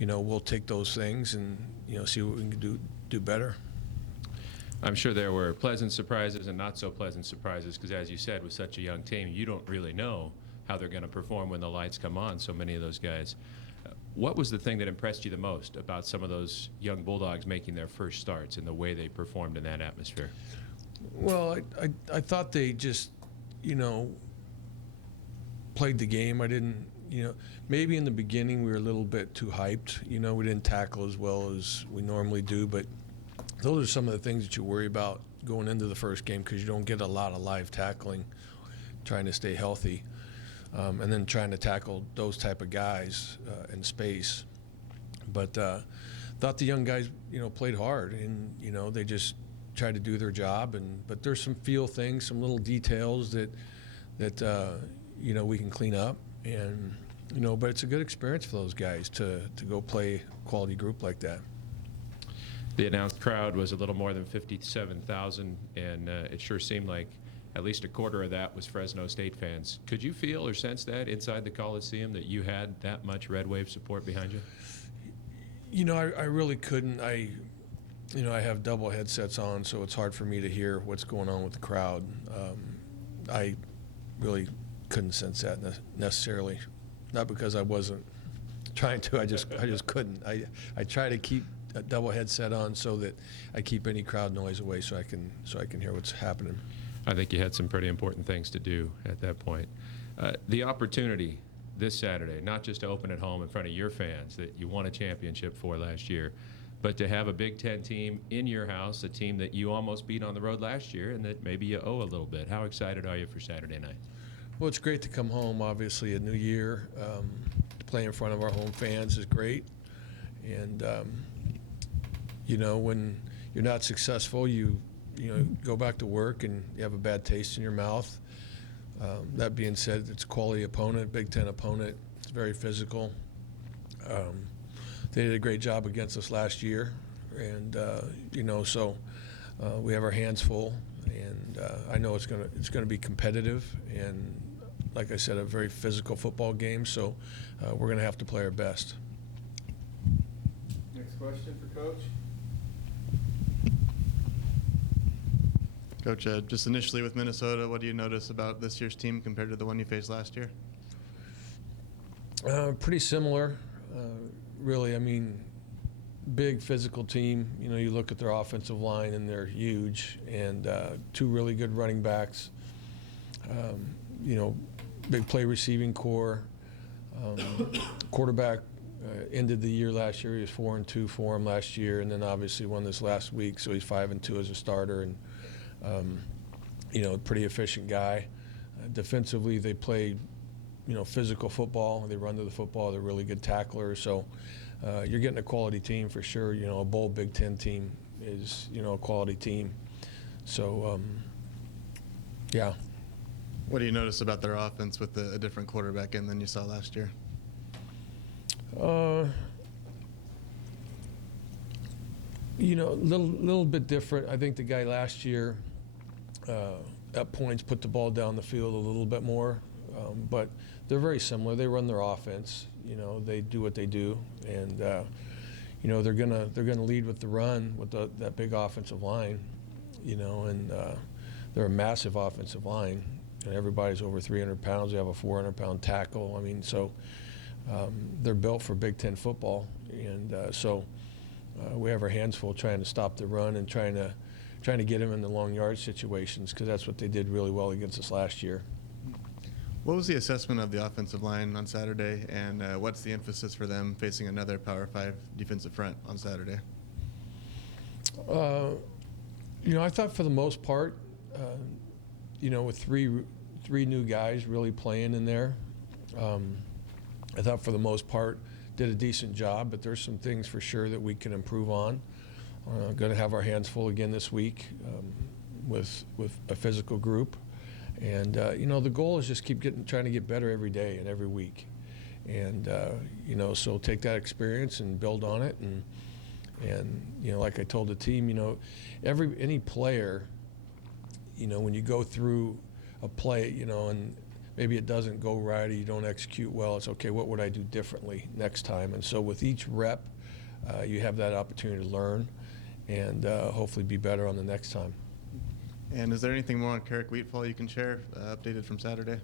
we'll take those things and see what we can do better. I'm sure there were pleasant surprises and not so pleasant surprises because, as you said, with such a young team, you don't really know how they're going to perform when the lights come on, so many of those guys. What was the thing that impressed you the most about some of those young Bulldogs making their first starts and the way they performed in that atmosphere? Well, I thought they just, played the game. I didn't, maybe in the beginning we were a little bit too hyped. We didn't tackle as well as we normally do, but those are some of the things that you worry about going into the first game because you don't get a lot of live tackling, trying to stay healthy, and then trying to tackle those type of guys in space. But thought the young guys, played hard, and they just tried to do their job. But there's some feel things, some little details that we can clean up, and but it's a good experience for those guys to go play a quality group like that. The announced crowd was a little more than 57,000, and it sure seemed like at least a quarter of that was Fresno State fans. Could you feel or sense that inside the Coliseum, that you had that much Red Wave support behind you? I really couldn't. I have double headsets on, so it's hard for me to hear what's going on with the crowd. I really couldn't sense that necessarily. Not because I wasn't trying to. I just couldn't. I try to keep a double headset on so that I keep any crowd noise away so I can hear what's happening. I think you had some pretty important things to do at that point. The opportunity this Saturday, not just to open at home in front of your fans that you won a championship for last year, but to have a Big Ten team in your house, a team that you almost beat on the road last year and that maybe you owe a little bit. How excited are you for Saturday night? Well, it's great to come home, obviously, a new year. To play in front of our home fans is great. And, when you're not successful, you go back to work and you have a bad taste in your mouth. That being said, it's a quality opponent, Big Ten opponent. It's very physical. They did a great job against us last year, and so we have our hands full, and I know it's gonna be competitive, and like I said, a very physical football game. So we're gonna have to play our best. Next question for Coach. Coach, just initially with Minnesota, what do you notice about this year's team compared to the one you faced last year? Pretty similar, really. I mean, big physical team. You look at their offensive line and they're huge, and two really good running backs. Big play receiving core. Quarterback ended the year last year. He was 4-2 for him last year, and then obviously won this last week, so he's 5-2 as a starter, and pretty efficient guy. Defensively, they play, physical football. They run to the football. They're really good tacklers. So you're getting a quality team for sure. A bowl Big Ten team is, a quality team. So, yeah. What do you notice about their offense with a different quarterback in than you saw last year? Little bit different. I think the guy last year at points put the ball down the field a little bit more, but they're very similar. They run their offense. They do what they do, and they're gonna lead with the run with that big offensive line, and they're a massive offensive line, and everybody's over 300 pounds. They have a 400-pound tackle. I mean, so they're built for Big Ten football, and so we have our hands full trying to stop the run and trying to get them in the long yard situations, because that's what they did really well against us last year. What was the assessment of the offensive line on Saturday, and what's the emphasis for them facing another Power 5 defensive front on Saturday? I thought for the most part, with three new guys really playing in there, I thought for the most part did a decent job, but there's some things for sure that we can improve on. Going to have our hands full again this week with a physical group. And, the goal is just trying to get better every day and every week. And, so take that experience and build on it. And like I told the team, any player, when you go through a play, and maybe it doesn't go right or you don't execute well. It's okay, what would I do differently next time? And so with each rep, you have that opportunity to learn and hopefully be better on the next time. And is there anything more on Carrick Wheatfall you can share, updated from Saturday?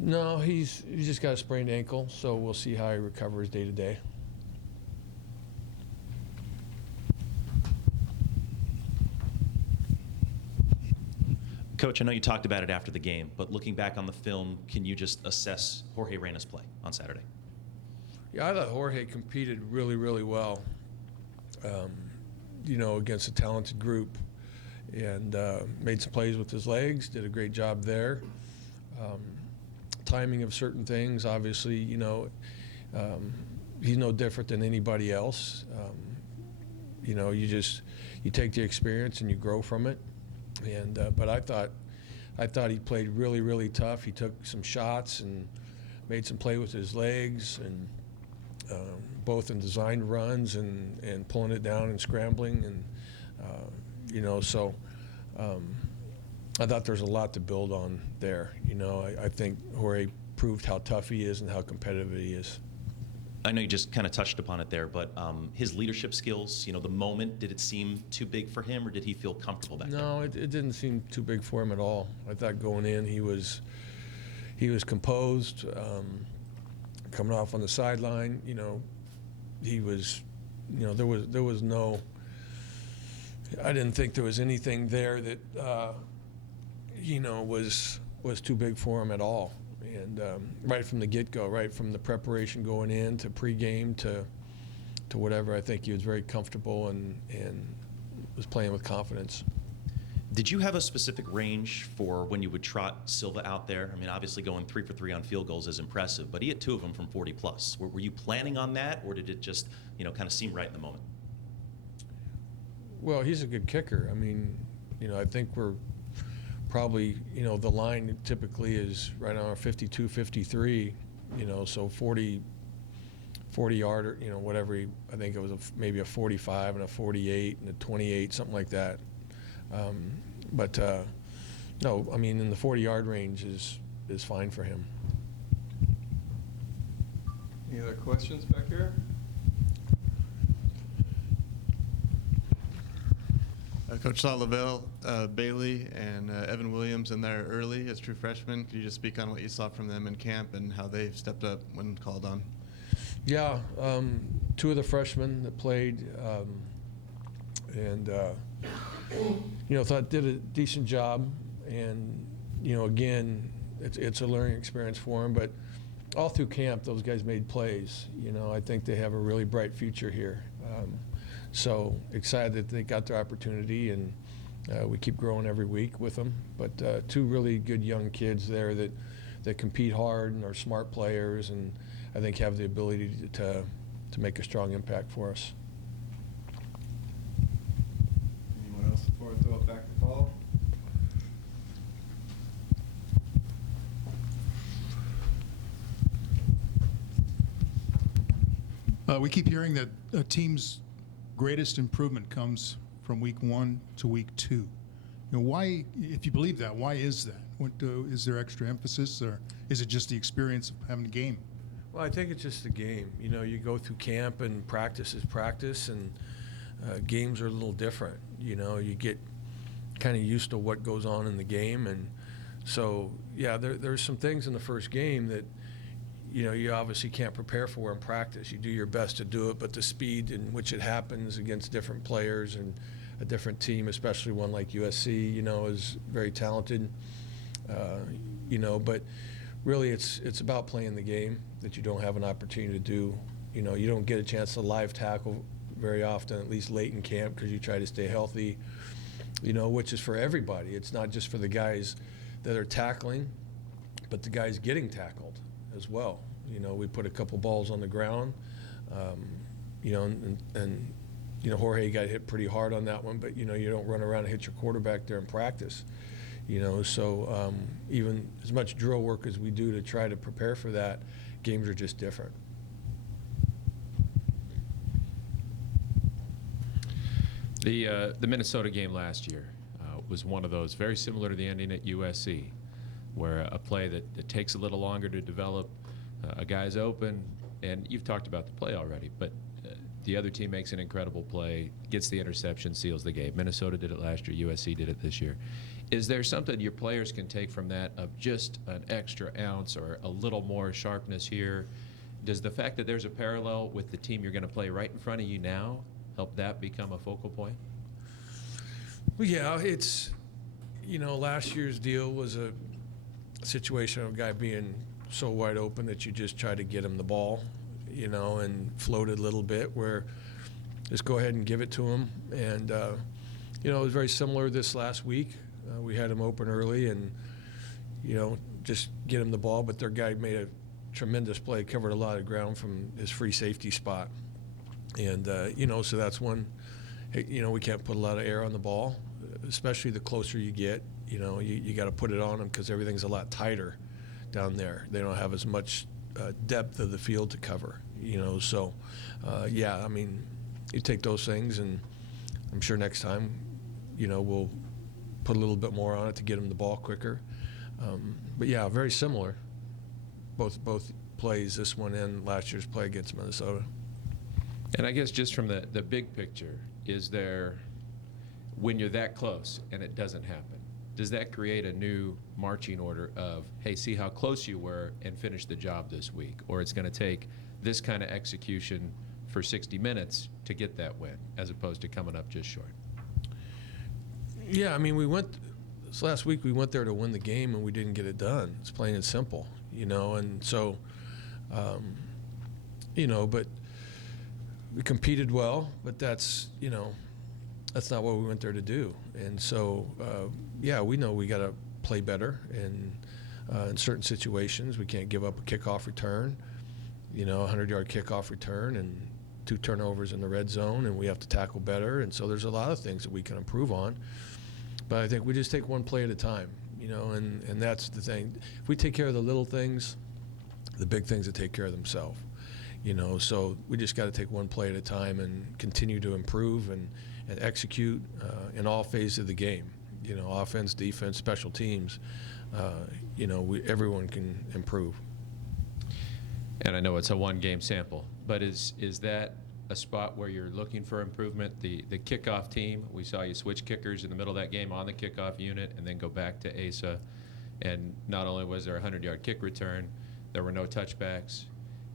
No, he's just got a sprained ankle, so we'll see how he recovers day to day. Coach, I know you talked about it after the game, but looking back on the film, can you just assess Jorge Reyna's play on Saturday? Yeah, I thought Jorge competed really, really well, against a talented group, and made some plays with his legs, did a great job there. Timing of certain things, obviously, he's no different than anybody else. You take the experience and you grow from it. And but I thought he played really, really tough. He took some shots and made some play with his legs, and both in designed runs and pulling it down and scrambling, and I thought there's a lot to build on there. I think Jorge proved how tough he is and how competitive he is. I know you just kind of touched upon it there, but his leadership skills, the moment, did it seem too big for him, or did he feel comfortable back there? No, it didn't seem too big for him at all. I thought going in he was composed, coming off on the sideline. He was, there was no. I didn't think there was anything there that was too big for him at all. And right from the get-go, right from the preparation going in to pregame to whatever, I think he was very comfortable and was playing with confidence. Did you have a specific range for when you would trot Silva out there? I mean, obviously going 3 for 3 on field goals is impressive, but he had 2 of them from 40 plus. Were you planning on that, or did it just kind of seem right in the moment? Well, he's a good kicker. I mean, I think we're probably, the line typically is right on our 52, 53, so 40 yarder, whatever. I think it was maybe a 45 and a 48 and a 28, something like that. No, I mean, in the 40-yard range is fine for him. Any other questions back here? Coach saw Lavelle Bailey and Evan Williams in there early as true freshmen. Could you just speak on what you saw from them in camp and how they've stepped up when called on? Yeah, 2 of the freshmen that played, thought did a decent job. And, again, it's a learning experience for them. But all through camp, those guys made plays. I think they have a really bright future here. So excited that they got their opportunity, and we keep growing every week with them. But 2 really good young kids there that compete hard and are smart players, and I think have the ability to make a strong impact for us. Anyone else before I throw it back to Paul? We keep hearing that a team's greatest improvement comes from week 1 to week 2. Why, if you believe that, why is that? Is there extra emphasis, or is it just the experience of having a game? Well, I think it's just the game. You go through camp and practice is practice, and games are a little different. You get kind of used to what goes on in the game, and so yeah, there's some things in the first game that you obviously can't prepare for in practice. You do your best to do it, but the speed in which it happens against different players and a different team, especially one like USC, is very talented. But really it's about playing the game that you don't have an opportunity to do. You don't get a chance to live tackle very often, at least late in camp, because you try to stay healthy, which is for everybody. It's not just for the guys that are tackling, but the guys getting tackled as well. We put a couple balls on the ground, and Jorge got hit pretty hard on that one, but you don't run around and hit your quarterback there in practice. So even as much drill work as we do to try to prepare for that, games are just different. The Minnesota game last year was one of those, very similar to the ending at USC. where a play that takes a little longer to develop, a guy's open, and you've talked about the play already, but the other team makes an incredible play, gets the interception, seals the game. Minnesota did it last year. USC did it this year. Is there something your players can take from that of just an extra ounce or a little more sharpness here? Does the fact that there's a parallel with the team you're going to play right in front of you now help that become a focal point? Well, yeah, it's, last year's deal was a situation of a guy being so wide open that you just try to get him the ball, and float it a little bit, where just go ahead and give it to him. And, it was very similar this last week. We had him open early and, just get him the ball, but their guy made a tremendous play, covered a lot of ground from his free safety spot. And, so that's one, we can't put a lot of air on the ball, especially the closer you get. You got to put it on them because everything's a lot tighter down there. They don't have as much depth of the field to cover, So, yeah, I mean, you take those things, and I'm sure next time, we'll put a little bit more on it to get them the ball quicker. But, yeah, very similar, both plays, this one and last year's play against Minnesota. And I guess just from the big picture, is there, when you're that close and it doesn't happen, does that create a new marching order of, hey, see how close you were and finish the job this week? Or it's going to take this kind of execution for 60 minutes to get that win, as opposed to coming up just short? Yeah, I mean, this last week we went there to win the game, and we didn't get it done. It's plain and simple, and so, but we competed well, but that's not what we went there to do. And so, yeah, we know we got to play better in certain situations. We can't give up a kickoff return, a 100-yard kickoff return and 2 turnovers in the red zone, and we have to tackle better. And so there's a lot of things that we can improve on. But I think we just take one play at a time, and that's the thing. If we take care of the little things, the big things will take care of themselves. So we just got to take one play at a time and continue to improve and execute in all phases of the game. Offense, defense, special teams. Everyone can improve. And I know it's a one-game sample, but is that a spot where you're looking for improvement? The kickoff team, we saw you switch kickers in the middle of that game on the kickoff unit and then go back to Asa. And not only was there a 100-yard kick return, there were no touchbacks.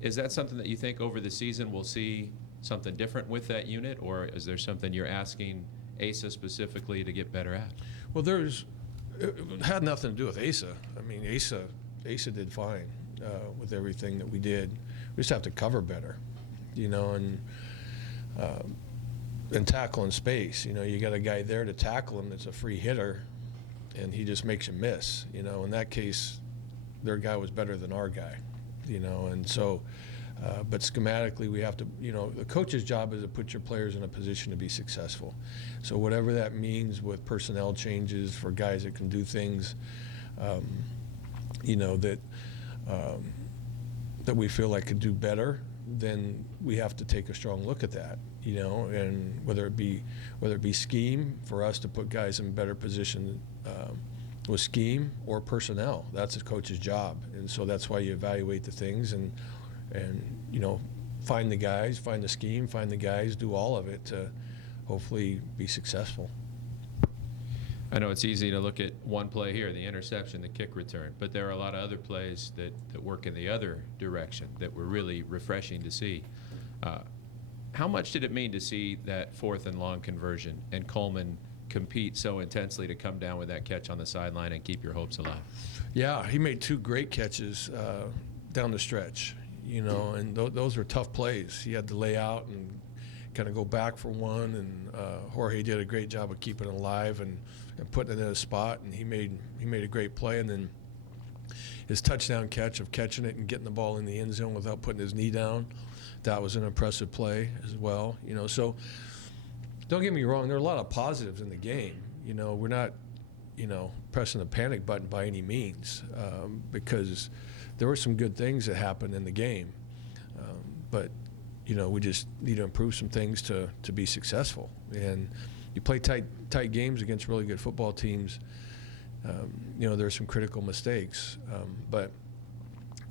Is that something that you think over the season we'll see something different with that unit, or is there something you're asking Asa specifically to get better at? Well, it had nothing to do with Asa. I mean, Asa did fine with everything that we did. We just have to cover better, and tackle in space. You got a guy there to tackle him that's a free hitter, and he just makes you miss. In that case, their guy was better than our guy, and so. But schematically, we have to, the coach's job is to put your players in a position to be successful. So whatever that means with personnel changes for guys that can do things, that we feel like could do better, then we have to take a strong look at that, and whether it be scheme for us to put guys in better position with scheme or personnel. That's a coach's job, and so that's why you evaluate the things and find the guys, find the scheme, find the guys, do all of it to hopefully be successful. I know it's easy to look at one play here, the interception, the kick return, but there are a lot of other plays that work in the other direction that were really refreshing to see. How much did it mean to see that 4th and long conversion and Coleman compete so intensely to come down with that catch on the sideline and keep your hopes alive? Yeah, he made 2 great catches down the stretch. And those were tough plays. He had to lay out and kind of go back for one, and Jorge did a great job of keeping it alive and putting it in a spot, and he made a great play. And then his touchdown catch of catching it and getting the ball in the end zone without putting his knee down, that was an impressive play as well. So don't get me wrong, there are a lot of positives in the game. We're not, pressing the panic button by any means, because there were some good things that happened in the game, but we just need to improve some things to be successful. And you play tight games against really good football teams. there's some critical mistakes, but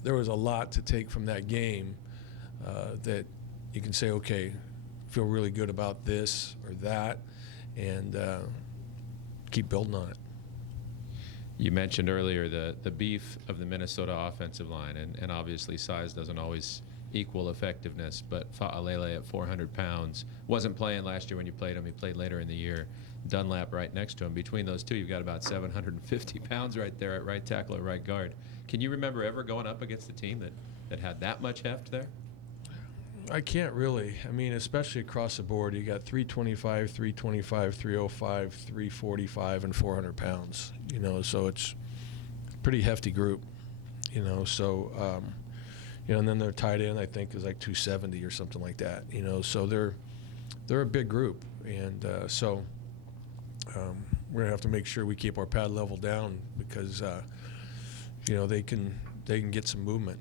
there was a lot to take from that game that you can say, okay, feel really good about this or that, and keep building on it. You mentioned earlier the beef of the Minnesota offensive line, and obviously size doesn't always equal effectiveness, but Fa'alele at 400 pounds wasn't playing last year when you played him. He played later in the year. Dunlap right next to him. Between those two, you've got about 750 pounds right there at right tackle or right guard. Can you remember ever going up against a team that had that much heft there? I can't really. I mean, especially across the board, you got 325, 325, 305, 345, and 400 pounds. So it's a pretty hefty group. So and then their tight end I think is like 270 or something like that. So they're a big group, and so we're gonna have to make sure we keep our pad level down because they can get some movement.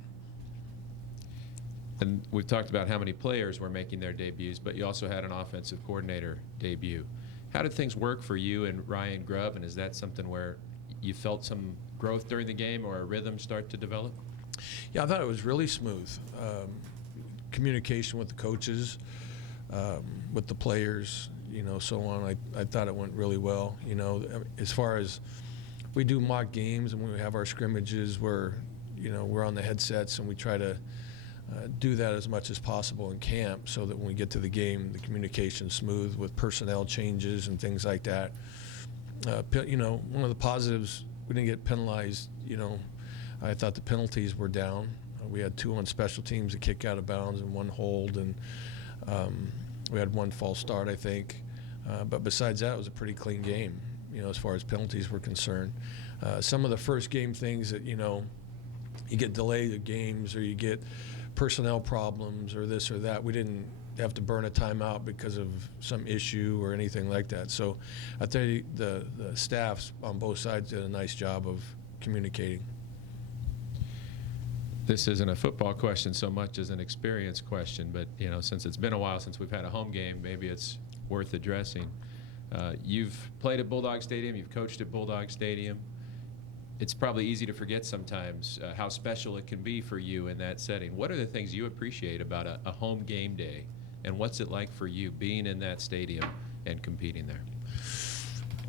And we've talked about how many players were making their debuts, but you also had an offensive coordinator debut. How did things work for you and Ryan Grubb, and is that something where you felt some growth during the game or a rhythm start to develop? Yeah, I thought it was really smooth. Communication with the coaches, with the players, so on. I thought it went really well. As far as we do mock games and when we have our scrimmages where, we're on the headsets and we try to do that as much as possible in camp so that when we get to the game, the communication's smooth with personnel changes and things like that. One of the positives, we didn't get penalized. I thought the penalties were down. We had 2 on special teams, a kick out of bounds and 1 hold, and we had 1 false start, I think. But besides that, it was a pretty clean game, as far as penalties were concerned. Some of the first game things that, you get delayed of games or you get personnel problems or this or that, we didn't have to burn a timeout because of some issue or anything like that. So I tell you, the staffs on both sides did a nice job of communicating. This isn't a football question so much as an experience question, but since it's been a while since we've had a home game, maybe it's worth addressing. You've played at Bulldog Stadium, you've coached at Bulldog Stadium. It's probably easy to forget sometimes how special it can be for you in that setting. What are the things you appreciate about a home game day, and what's it like for you being in that stadium and competing there?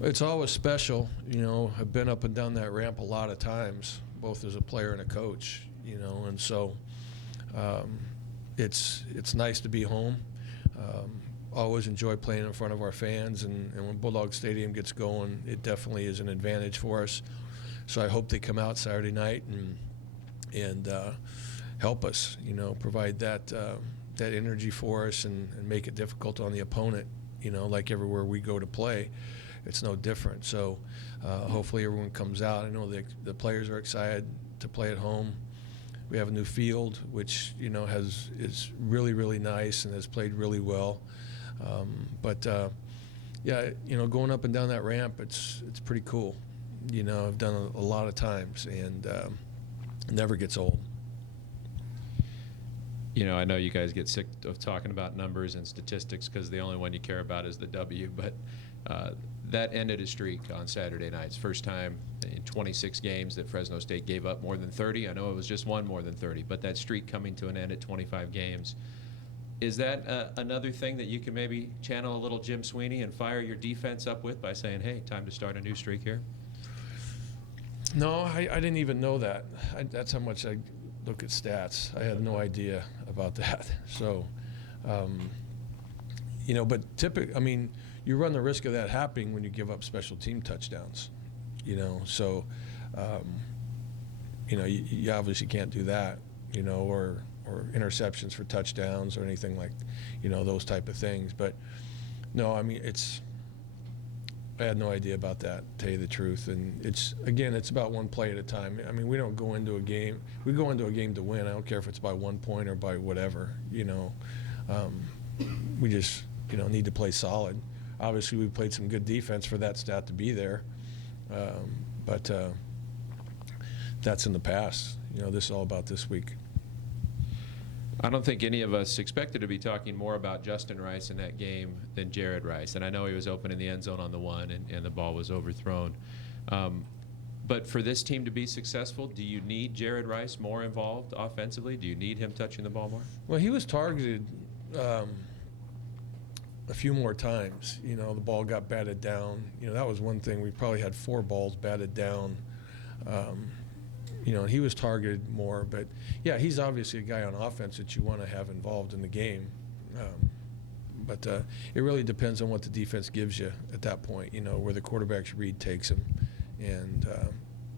It's always special. I've been up and down that ramp a lot of times, both as a player and a coach, and so it's nice to be home. Always enjoy playing in front of our fans, and when Bulldog Stadium gets going, it definitely is an advantage for us. So I hope they come out Saturday night and help us, provide that energy for us and make it difficult on the opponent, like everywhere we go to play. It's no different. So hopefully everyone comes out. I know the players are excited to play at home. We have a new field, which is really, really nice and has played really well. Going up and down that ramp, it's pretty cool. I've done a lot of times, and it never gets old. I know you guys get sick of talking about numbers and statistics because the only one you care about is the W, but that ended a streak on Saturday nights. First time in 26 games that Fresno State gave up more than 30. I know it was just 1 more than 30, but that streak coming to an end at 25 games. Is that another thing that you can maybe channel a little Jim Sweeney and fire your defense up with by saying, hey, time to start a new streak here? No, I didn't even know that. That's how much I look at stats. I had no idea about that. So, but typically, you run the risk of that happening when you give up special team touchdowns. So, you obviously can't do that, or interceptions for touchdowns or anything like, those type of things. But no, I had no idea about that, to tell you the truth. And it's about one play at a time. We don't go into a game. We go into a game to win. I don't care if it's by 1 point or by whatever, we just, need to play solid. Obviously, we played some good defense for that stat to be there. But that's in the past. This is all about this week. I don't think any of us expected to be talking more about Justin Rice in that game than Jared Rice. And I know he was open in the end zone on the one, and the ball was overthrown. But for this team to be successful, do you need Jared Rice more involved offensively? Do you need him touching the ball more? Well, he was targeted a few more times. You know, the ball got batted down. You know, that was one thing. We probably had 4 balls batted down. You know, he was targeted more. But, yeah, he's obviously a guy on offense that you want to have involved in the game. But it really depends on what the defense gives you at that point, you know, where the quarterback's read takes him. And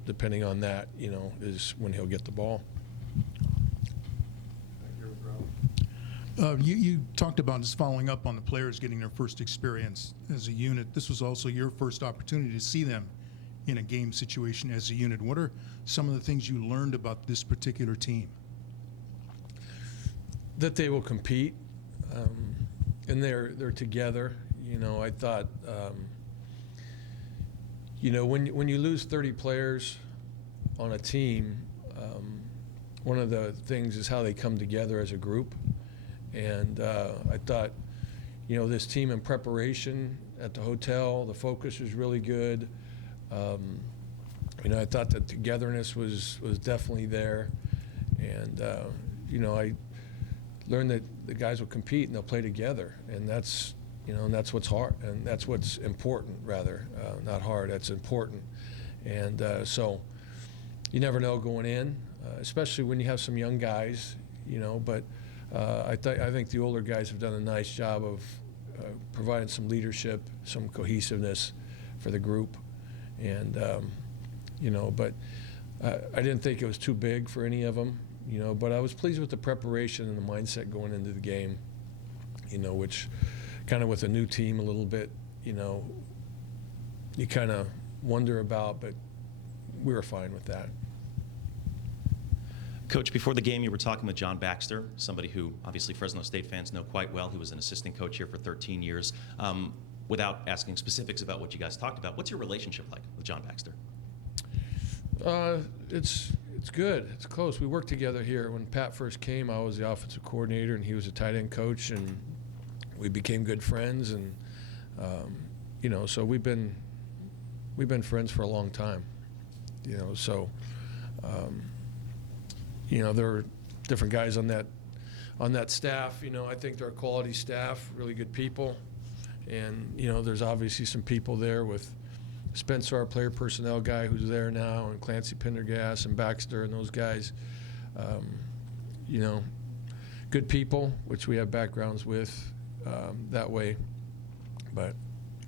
depending on that, you know, is when he'll get the ball. Back here with Ralph. You talked about just following up on the players getting their first experience as a unit. This was also your first opportunity to see them in a game situation as a unit. What are some of the things you learned about this particular team? That they will compete, and they're together. You know, I thought, you know, when you lose 30 players on a team, one of the things is how they come together as a group. And I thought, you know, this team in preparation at the hotel, the focus was really good. You know, I thought the togetherness was definitely there. And, you know, I learned that the guys will compete and they'll play together. And that's, you know, and that's what's hard. And that's what's important, rather. Not hard, that's important. And so you never know going in, especially when you have some young guys, you know. But I think the older guys have done a nice job of providing some leadership, some cohesiveness for the group. And, you know, but I didn't think it was too big for any of them, you know, but I was pleased with the preparation and the mindset going into the game, you know, which kind of with a new team a little bit, you know, you kind of wonder about, but we were fine with that. Coach, before the game, you were talking with John Baxter, somebody who obviously Fresno State fans know quite well. He was an assistant coach here for 13 years. Without asking specifics about what you guys talked about, what's your relationship like with John Baxter? It's good. It's close. We worked together here. When Pat first came, I was the offensive coordinator, and he was a tight end coach, and we became good friends. And you know, so we've been friends for a long time. You know, so you know, there are different guys on that staff. You know, I think they're a quality staff, really good people. And, you know, there's obviously some people there with Spencer, our player personnel guy, who's there now, and Clancy Pendergast and Baxter and those guys. You know, good people, which we have backgrounds with that way. But,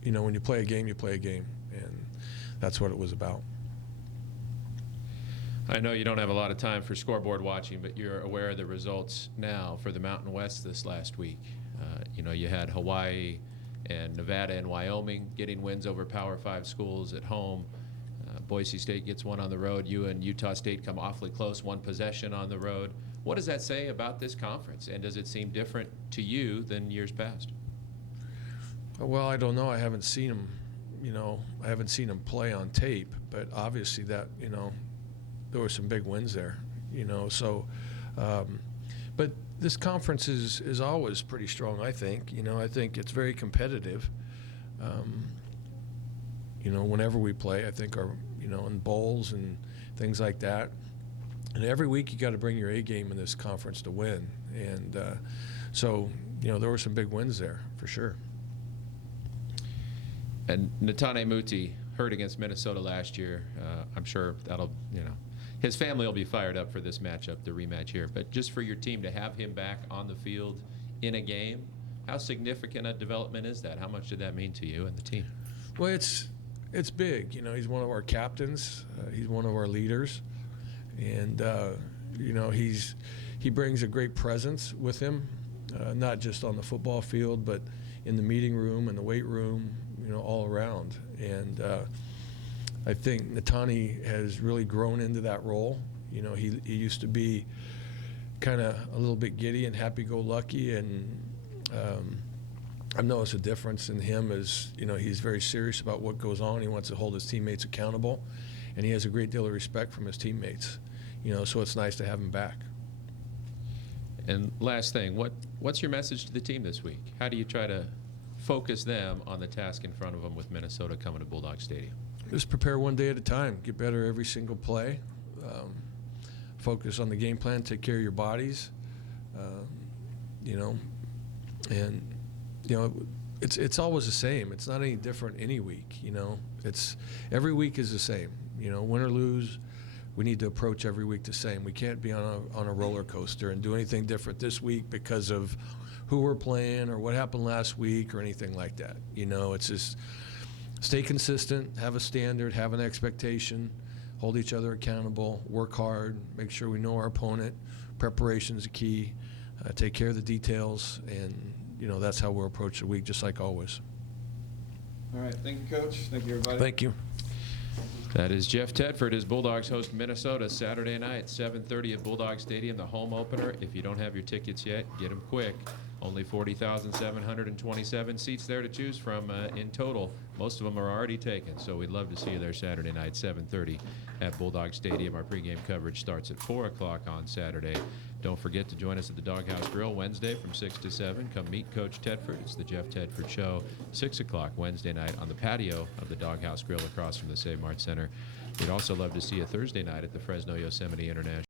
you know, when you play a game, you play a game. And that's what it was about. I know you don't have a lot of time for scoreboard watching, but you're aware of the results now for the Mountain West this last week. You know, you had Hawaii and Nevada and Wyoming getting wins over Power 5 schools at home. Boise State gets one on the road. You and Utah State come awfully close, one possession on the road. What does that say about this conference, and does it seem different to you than years past? Well, I don't know. I haven't seen them, you know, I haven't seen them play on tape, but obviously that, you know, there were some big wins there, you know. So, but this conference is always pretty strong, I think. You know, I think it's very competitive. You know, whenever we play, I think you know, in bowls and things like that. And every week you got to bring your A game in this conference to win. And so, you know, there were some big wins there for sure. And Netane Muti hurt against Minnesota last year. I'm sure that'll, you know, his family will be fired up for this matchup, the rematch here. But just for your team to have him back on the field in a game, how significant a development is that? How much did that mean to you and the team? Well, it's big. You know, he's one of our captains. He's one of our leaders. And, you know, he brings a great presence with him, not just on the football field, but in the meeting room and the weight room, you know, all around. And I think Netane has really grown into that role. You know, he used to be kind of a little bit giddy and happy-go-lucky, and I've noticed a difference in him as, you know, he's very serious about what goes on. He wants to hold his teammates accountable, and he has a great deal of respect from his teammates. You know, so it's nice to have him back. And last thing, what's your message to the team this week? How do you try to focus them on the task in front of them with Minnesota coming to Bulldog Stadium? Just prepare one day at a time. Get better every single play. Focus on the game plan. Take care of your bodies. And it's always the same. It's not any different any week. It's every week is the same. Win or lose, we need to approach every week the same. We can't be on a roller coaster and do anything different this week because of who we're playing or what happened last week or anything like that. It's just stay consistent, have a standard, have an expectation, hold each other accountable, work hard, make sure we know our opponent. Preparation is the key. Take care of the details, and that's how we'll approach the week, just like always. All right. Thank you, Coach. Thank you, everybody. Thank you. That is Jeff Tedford as Bulldogs host Minnesota Saturday night, 7:30 at Bulldog Stadium, the home opener. If you don't have your tickets yet, get them quick. Only 40,727 seats there to choose from in total. Most of them are already taken, so we'd love to see you there Saturday night, 7:30 at Bulldog Stadium. Our pregame coverage starts at 4 o'clock on Saturday. Don't forget to join us at the Doghouse Grill Wednesday from 6 to 7. Come meet Coach Tedford. It's the Jeff Tedford Show, 6 o'clock Wednesday night on the patio of the Doghouse Grill across from the Save Mart Center. We'd also love to see you Thursday night at the Fresno Yosemite International